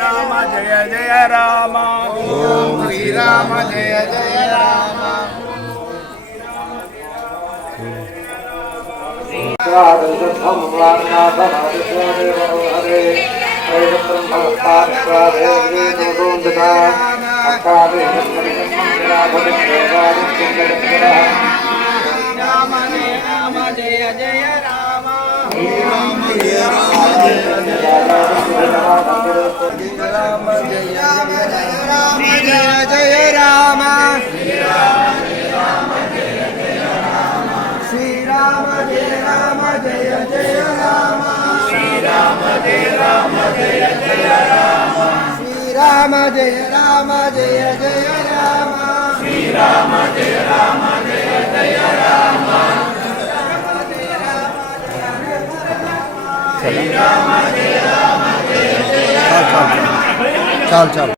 రామ జయ జయ రామ ఓం శ్రీరామ జయ జయ రామ జయ జయ రామ జయ రామ శ్రీరామ జయ రామ జయ జయ రామ శ్రీరామ జయ రామ జయ జయ రామ శ్రీరామ జయ రామ జయ జయ రామ శ్రీరామ జయ రామ జయ జయ రామ चल चल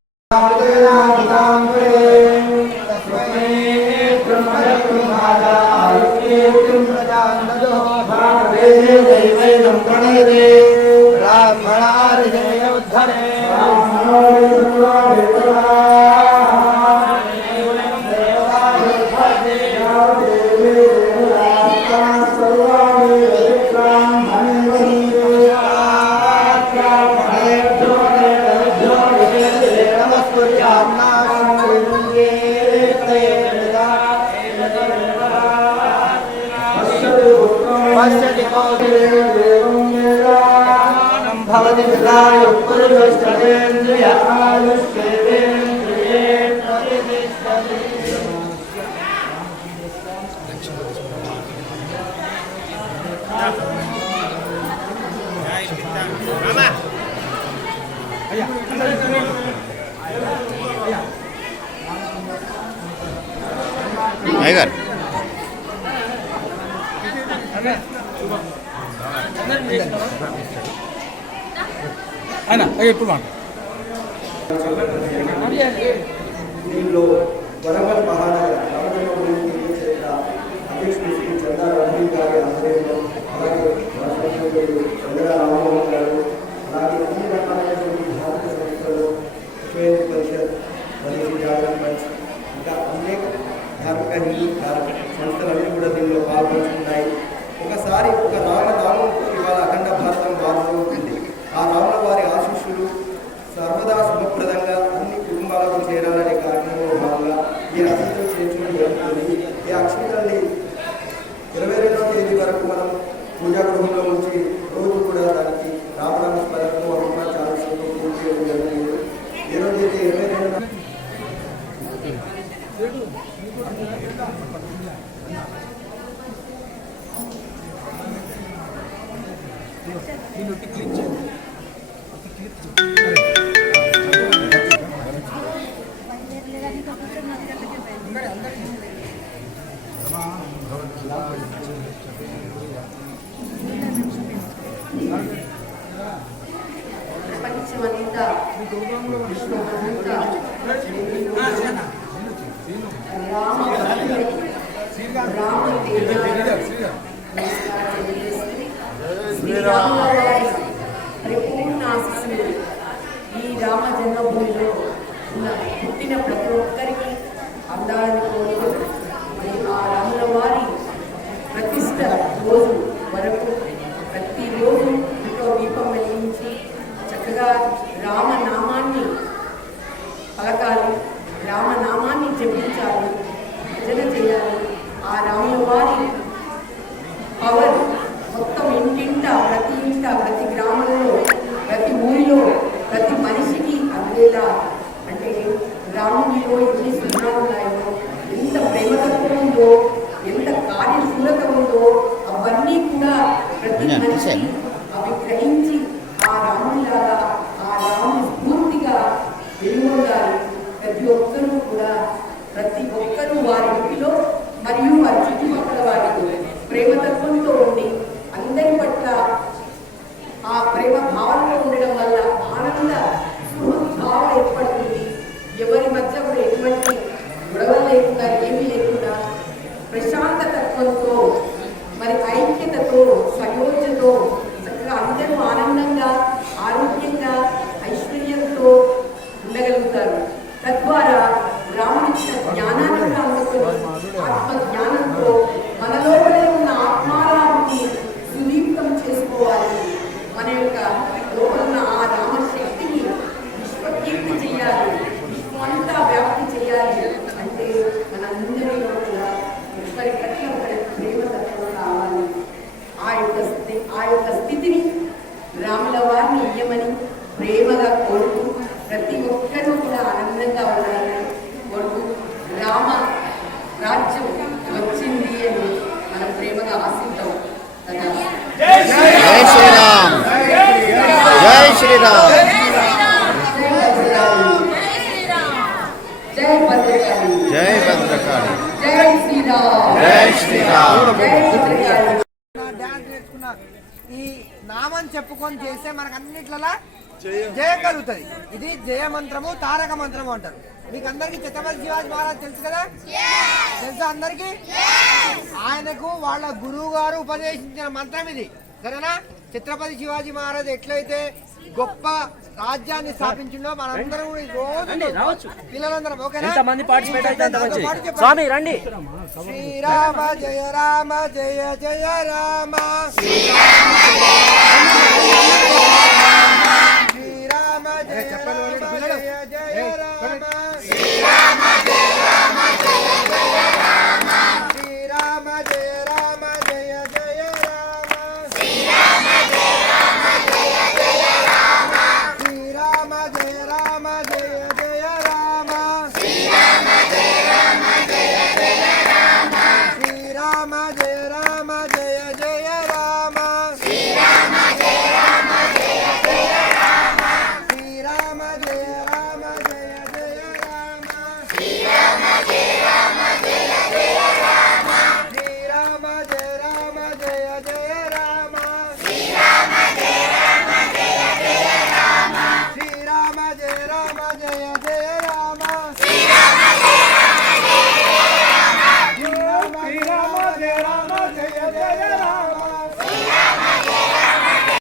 Agar దీనిలో వరంగల్ మహానగర అధ్యక్షుడు శ్రీ చందా రమణి గారి ఆధ్వర్యంలో అలాగే చంద్ర రామమోహన్ గారు అలాగే అన్ని రకాలైనటువంటి ధార్మిక సంస్థలు పరిషత్ స్వదేశీ జాగరణ మంచ్ ఇంకా అనేక ధార్మిక హిందూ సంస్థలన్నీ కూడా దీనిలో పాల్గొంటున్నాయి. ఒకసారి ఒక రామనామం ఇవాళ అఖండ భారతం బాగుంటుంది. ఆ రాముల వారి ఆశీస్సులు సర్వదా శుభప్రదంగా అన్ని కుటుంబాలకు చేరాలనే కార్యక్రమంలో భాగంగా ఈ అక్షింతలు చేయించడం జరుగుతుంది. ఈ అక్షింతల్ని 22వ తేదీ వరకు మనం పూజాగృహంలో ఉంచి రోజు కూడా దానికి రామనామ స్మరణకు అమ్మ చాలీసాతో పూర్తి చేయడం జరుగుతుంది. ఈ రోజు అయితే 22వ పరిపూర్ణ ఆశీస్సులు ఈ రామ జన్మభూమిలో ఉన్న పుట్టిన ప్రతి ఒక్కరికి అందాలని కోరుతూ మరి ఆ రాముల వారి ప్రతిష్ట రోజు వరకు ప్రతిరోజు ఇంట్లో దీపం వెలిగించి చక్కగా రామనామాన్ని పలకాలి, రామనామాన్ని జపించాలి, భజన చేయాలి. ఆ రాముల వారి పవర్ మొత్తం ఇంటింట ప్రతి గ్రామంలో ప్రతి ఊరిలో ప్రతి మనిషికి అందేలా, అంటే రాముడిలో ఎన్ని సున్నాలు ఉన్నాయో, ఎంత ప్రేమతత్వం ఉందో, ఎంత కార్యశూలత ఉందో అవన్నీ కూడా ప్రతి మనిషి అవి గ్రహించి ఆ రాముడిలాగా ఆ రాముడి స్ఫూర్తిగా వెలుగొందాలి. ప్రతి ఒక్కరూ కూడా ప్రతి ఒక్కరూ వారి ఇంటిలో మరియు వారి చుట్టుపక్కల వారికి ప్రేమతత్వంతో ఉండి అందరి పట్ల ఆ ప్రేమ భావంలో ఉండడం వల్ల ఆనంద భావం ఏర్పడుతుంది. ఎవరి మధ్య కూడా ఎటువంటి గొడవలు లేకుండా ఏమీ లేకుండా ప్రశాంత తత్వంతో మరి ఐక్యతతో సయోధ్యతో చక్కగా రాజ్యం వచ్చింది అని మనం ప్రేమగా ఆశిద్దాం. జై శ్రీరామ్. జై శ్రీరామ్. జై భద్రకాళి. జై భద్రకాళి. జై శ్రీరామ్. జై శ్రీరామ్. జై భద్రకాళి. డాన్స్ నేర్చుకున్న ఈ నామం చెప్పుకొని చేస్తే మనకు అన్నిట్లలో జయం కలుగుతుంది. ఇది జయ మంత్రము, తారక మంత్రము అంటారు. మీకు అందరికి ఛత్రపతి శివాజీ మహారాజ్ తెలుసు కదా, తెలుసా అందరికి? ఆయనకు వాళ్ళ గురువు గారు ఉపదేశించిన మంత్రం ఇది, సరేనా? ఛత్రపతి శివాజీ మహారాజ్ ఎట్లయితే గొప్ప రాజ్యాన్ని స్థాపించిందో మనందరం రోజు పిల్లలందరం ఓకేనా? స్వామి రండి. శ్రీరామ జయ రామ జయ జయ రామ. శ్రీరామ జయ రామ జయ జయ రామ. శ్రీరామ జయ రామ జయ జయ రామ. శ్రీరామ జయ రామ జయ జయ రామ. శ్రీరామ జయ రామ జయ జయ రామ. శ్రీరామ జయ రామ జయ జయ రామ. శ్రీరామ జయ రామ జయ జయ రామ. శ్రీరామ జయ రామ జయ జయ రామ. శ్రీరామ జయ రామ జయ జయ రామ. శ్రీరామ జయ రామ జయ జయ రామ. శ్రీరామ జయ రామ జయ జయ రామ. శ్రీరామ జయ రామ జయ జయ